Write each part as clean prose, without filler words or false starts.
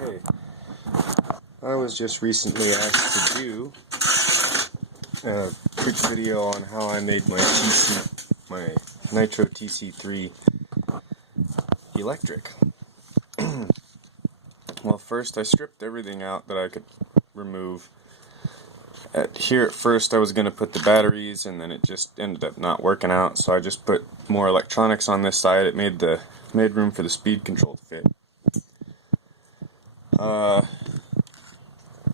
Hey, I was just recently asked to do a quick video on how I made my Nitro tc3 electric. Well, first I stripped everything out that I could remove. Here at first I was going to put the batteries, and then it just ended up not working out, so I just put more electronics on this side. It made room for the speed control to fit.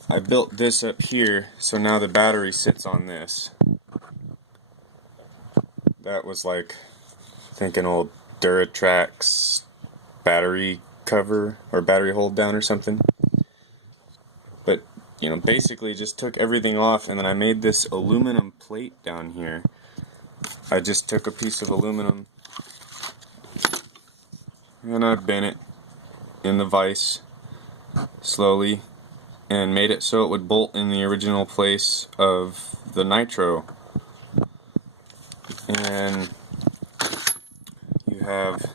I built this up here, so now the battery sits on this. That was like, I think, an old Duratrax battery cover or battery hold down or something. But, you know, basically just took everything off, and then I made this aluminum plate down here. I just took a piece of aluminum and I bent it in the vise slowly and made it so it would bolt in the original place of the Nitro. And you have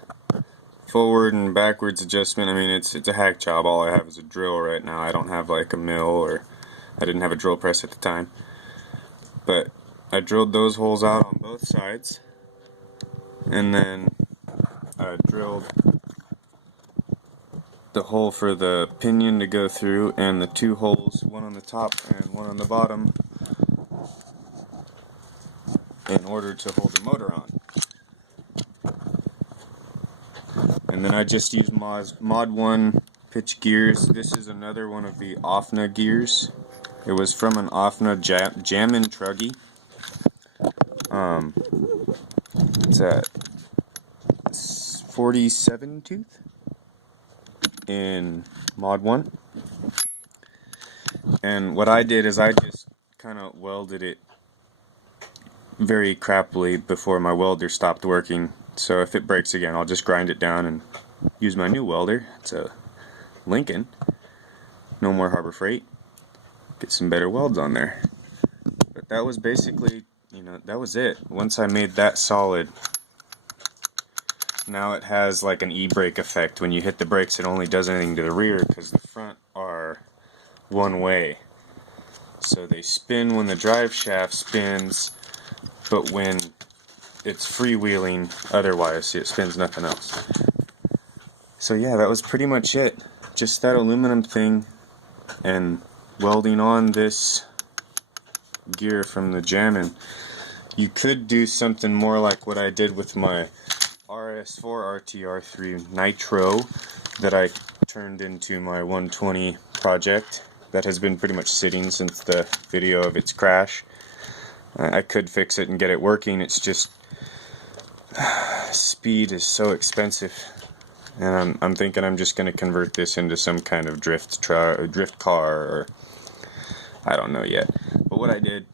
forward and backwards adjustment. I mean, it's a hack job. All I have is a drill right now. I don't have like a mill, or I didn't have a drill press at the time. But I drilled those holes out on both sides, and then I drilled the hole for the pinion to go through, and the two holes, one on the top and one on the bottom, in order to hold the motor on. And then I just used Mod 1 pitch gears. This is another one of the OFNA gears. It was from an OFNA Jammin' Truggy. It's at 47 tooth in Mod 1. And what I did is I just kind of welded it very crappily before my welder stopped working. So if it breaks again, I'll just grind it down and use my new welder. It's a Lincoln. No more Harbor Freight. Get some better welds on there. But that was basically, that was it. Once I made that solid, now it has like an e-brake effect. When you hit the brakes, it only does anything to the rear because the front are one way. So they spin when the drive shaft spins, but when it's freewheeling, otherwise it spins nothing else. So yeah, that was pretty much it. Just that aluminum thing and welding on this gear from the Jammin'. You could do something more like what I did with my RS4 RTR3 Nitro that I turned into my 120 project that has been pretty much sitting since the video of its crash. I could fix it and get it working. It's just speed is so expensive, and I'm thinking I'm just going to convert this into some kind of drift car, or I don't know yet. But what I did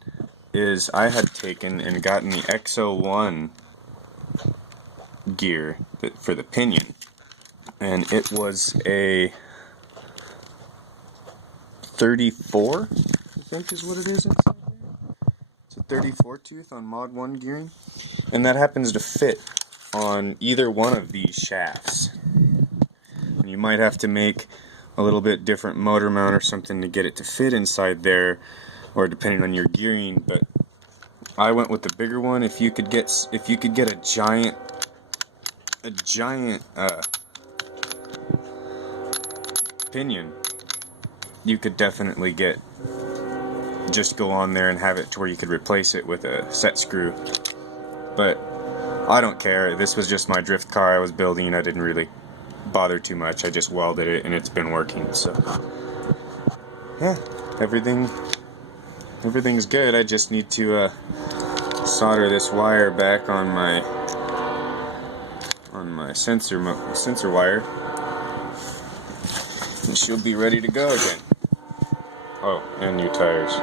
is I had taken and gotten the X01 gear for the pinion, and it was a 34, I think is what it is inside there. It's a 34 tooth on Mod 1 gearing, and that happens to fit on either one of these shafts. And you might have to make a little bit different motor mount or something to get it to fit inside there, or depending on your gearing. But I went with the bigger one. If you could get a giant pinion, you could definitely just go on there and have it to where you could replace it with a set screw. But I don't care. This was just my drift car I was building. I didn't really bother too much. I just welded it and it's been working. So yeah, everything's good. I just need to solder this wire back on my sensor wire, and she'll be ready to go again. Oh, and new tires.